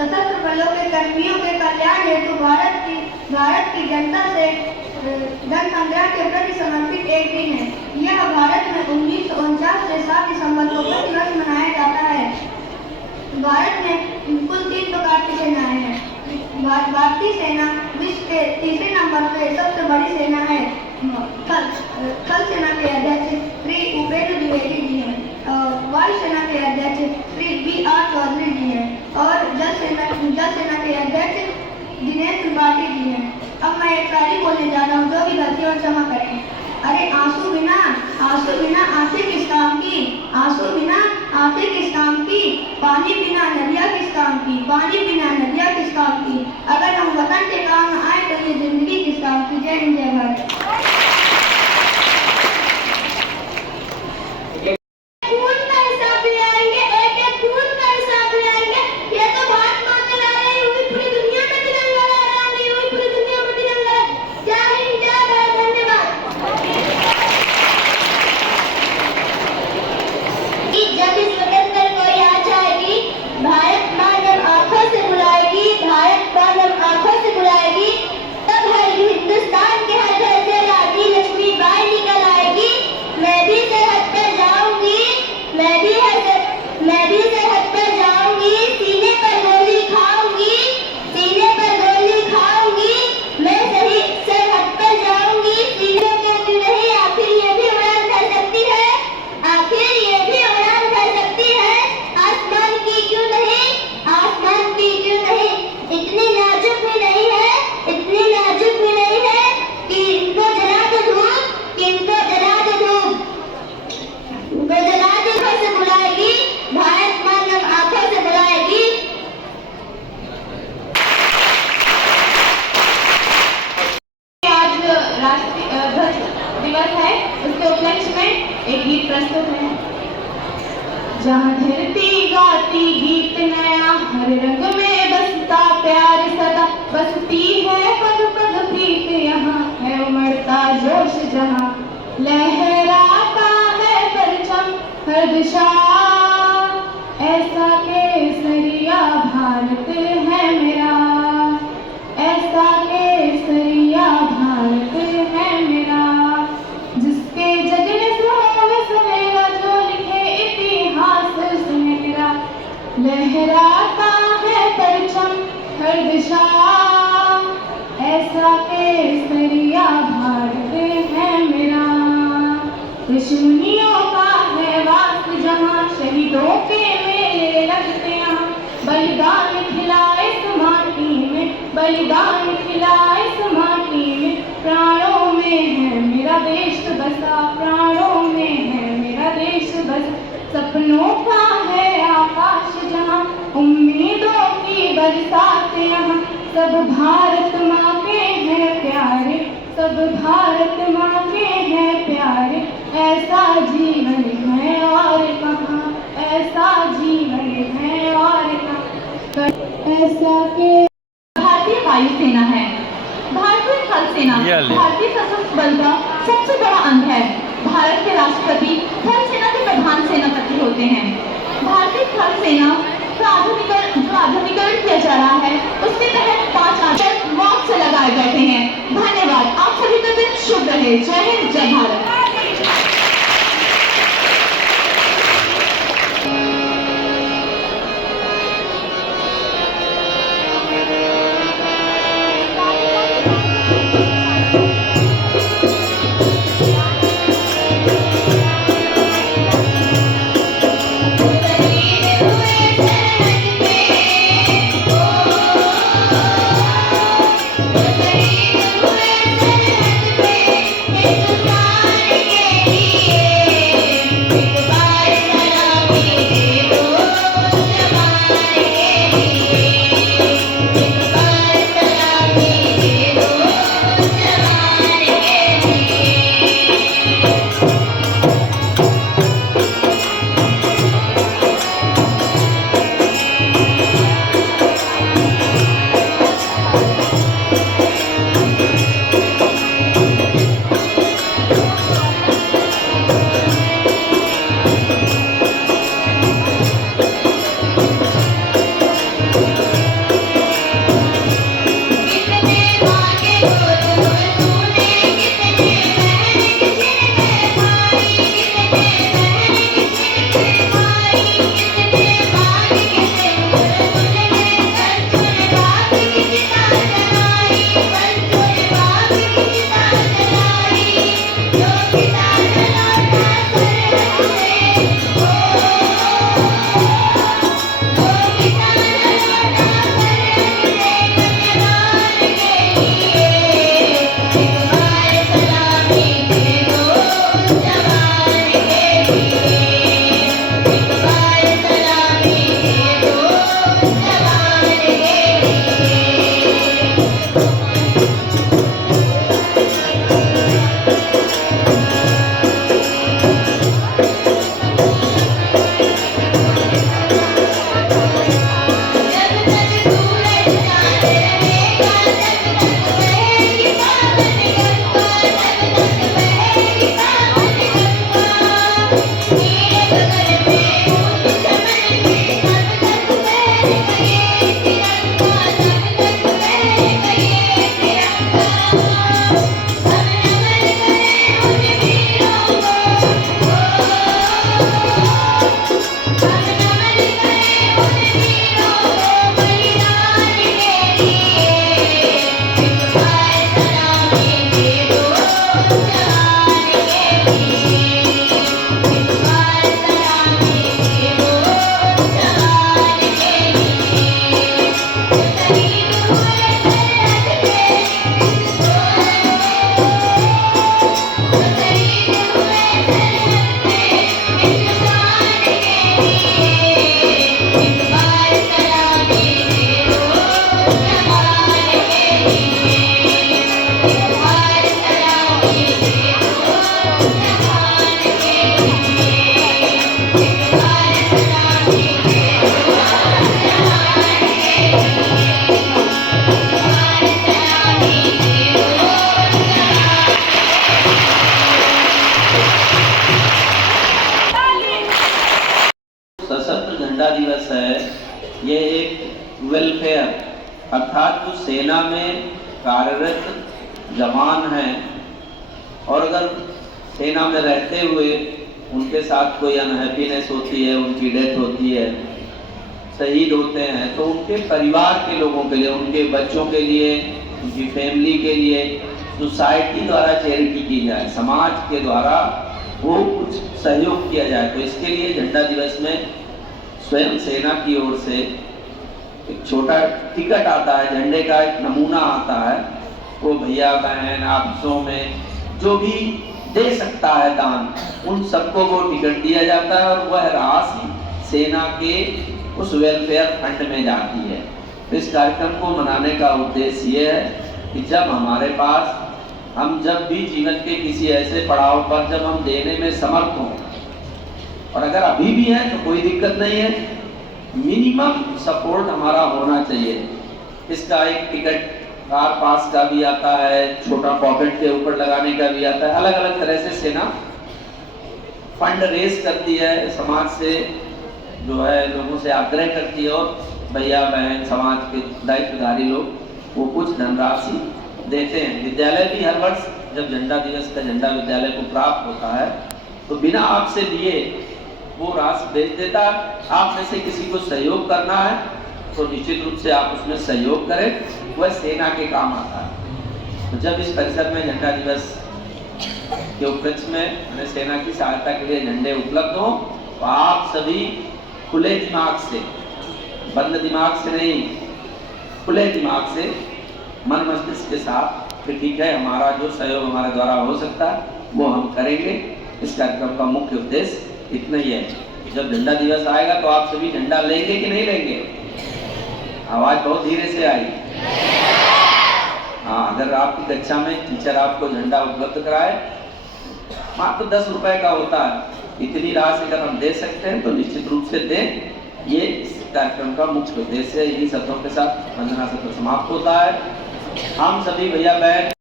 सशस्त्र बलों के कर्मियों के कल्याण हेतु भारत की जनता से धन संग्रह के प्रति समर्पित एक दिन है। यह भारत में 1949 से 7 दिसंबर को प्रतिवर्ष मनाया जाता है। भारत में कुल 3 प्रकार की सेनाएं हैं। भारतीय सेना विश्व के तीसरे नंबर पे सबसे बड़ी सेना है। थल सेना के अध्यक्ष श्री उपेंद्र द्विवेदी जी हैं, वायु सेना के अध्यक्ष श्री B.R. चौधरी जी हैं और जल सेना के अध्यक्ष दिनेश त्रिपाठी जी हैं। अब मैं एक शायरी बोलने जा रहा हूँ जो कि गलती और क्षमा करें। अरे आंसू बिना आंखें किस काम की, आंसू बिना आंखें किस काम की, पानी बिना नदियाँ किस काम की, पानी बिना नदियाँ किस काम की, अगर हम वतन के काम आए तो ये जिंदगी किस काम की। जय हिंद जय भारत। जहाँ धरती गाती गीत नया, हर रंग में बसता प्यार सदा, बसती है पग पग प्रीत यहाँ, है उमड़ता जोश जहाँ, लहराता है परचम हर दिशा, ऐसा केसरिया भारत है मेरा, ऐसा केसरिया भारत है मेरा, जिसके जगने सुहावे सवेरा, जो लिखे इतिहास सुनहरा, लहराता है परचम हर दिशा, ऐसा केसरिया भारत है मेरा। दुश्मनियों का है वास जहाँ, शहीदों के मेले लगते यहाँ, बलिदान खिला इस माटी में, बलिदान खिला इस माटी में, प्राणों में है मेरा देश बसा, प्राणों में है मेरा देश बसा, सपनों का है आकाश जहाँ, उम्मीदों की बरसात यहाँ, सब भारत माँ के हैं प्यारे, सब भारत माँ के हैं प्यारे, ऐसा जीवन है और कहाँ, ऐसा जीवन है और कहाँ, ऐसा के भारतीय वायुसेना है। भारतीय थल सेना भारतीय सशस्त्र बल का सबसे बड़ा अंग है। भारत के राष्ट्रपति थल सेना के प्रधान सेनापति होते हैं। भारतीय थल सेना जो आधुनिकीकरण किया जा रहा है, उसके तहत 5 आचरण मौत से लगाए बैठे हैं। धन्यवाद। आप सभी का दिन शुभ रहे। जय हिंद जय भारत। Bye. वेलफेयर अर्थात जो सेना में कार्यरत जवान हैं और अगर सेना में रहते हुए उनके साथ कोई अनहैप्पीनेस होती है, उनकी डेथ होती है, शहीद होते हैं, तो उनके परिवार के लोगों के लिए, उनके बच्चों के लिए, उनकी फैमिली के लिए सोसाइटी द्वारा चैरिटी की जाए, समाज के द्वारा वो कुछ सहयोग किया जाए। तो इसके लिए झंडा दिवस में स्वयं सेना की ओर से एक छोटा टिकट आता है, झंडे का एक नमूना आता है, वो भैया बहन ऑफिसों में जो भी दे सकता है दान, उन सबको वो टिकट दिया जाता है और वह राशि सेना के उस वेलफेयर फंड में जाती है। तो इस कार्यक्रम को मनाने का उद्देश्य ये है कि जब हमारे पास, हम जब भी जीवन के किसी ऐसे पड़ाव पर जब हम देने में समर्थ हों, और अगर अभी भी है तो कोई दिक्कत नहीं है, मिनिमम सपोर्ट हमारा होना चाहिए। इसका एक टिकट कार पास का भी आता है, छोटा पॉकेट के ऊपर लगाने का भी आता है, अलग अलग तरह से सेना फंड रेज करती है, समाज से जो है लोगों से आग्रह करती है, और भैया बहन समाज के दायित्वधारी लोग वो कुछ धनराशि देते हैं। विद्यालय भी हर वर्ष जब झंडा दिवस का झंडा विद्यालय को प्राप्त होता है तो बिना आपसे लिए वो राशि भेज देता। आप में से किसी को सहयोग करना है तो निश्चित रूप से आप उसमें सहयोग करें, वह सेना के काम आता है। तो जब इस परिसर में झंडा दिवस के उपलक्ष्य में हमें सेना की सहायता के लिए झंडे उपलब्ध हो, तो आप सभी खुले दिमाग से, बंद दिमाग से नहीं, खुले दिमाग से, मन मस्तिष्क के साथ कि ठीक है, हमारा जो सहयोग हमारे द्वारा हो सकता है वो हम करेंगे। इस कार्यक्रम का मुख्य उद्देश्य इतना ही है। जब झंडा दिवस आएगा तो आप सभी झंडा लेंगे कि नहीं लेंगे? आवाज बहुत धीरे से आई। हाँ, अगर आपकी कक्षा में टीचर आपको झंडा उपलब्ध कराए, मात्र 10 रुपए का होता है, इतनी राशि अगर हम दे सकते हैं तो निश्चित रूप से दें। ये इस कार्यक्रम का मुख्य उद्देश्य है। इन्हीं शब्दों के साथ वंदना सत्र समाप्त होता है। हम सभी भैया बहन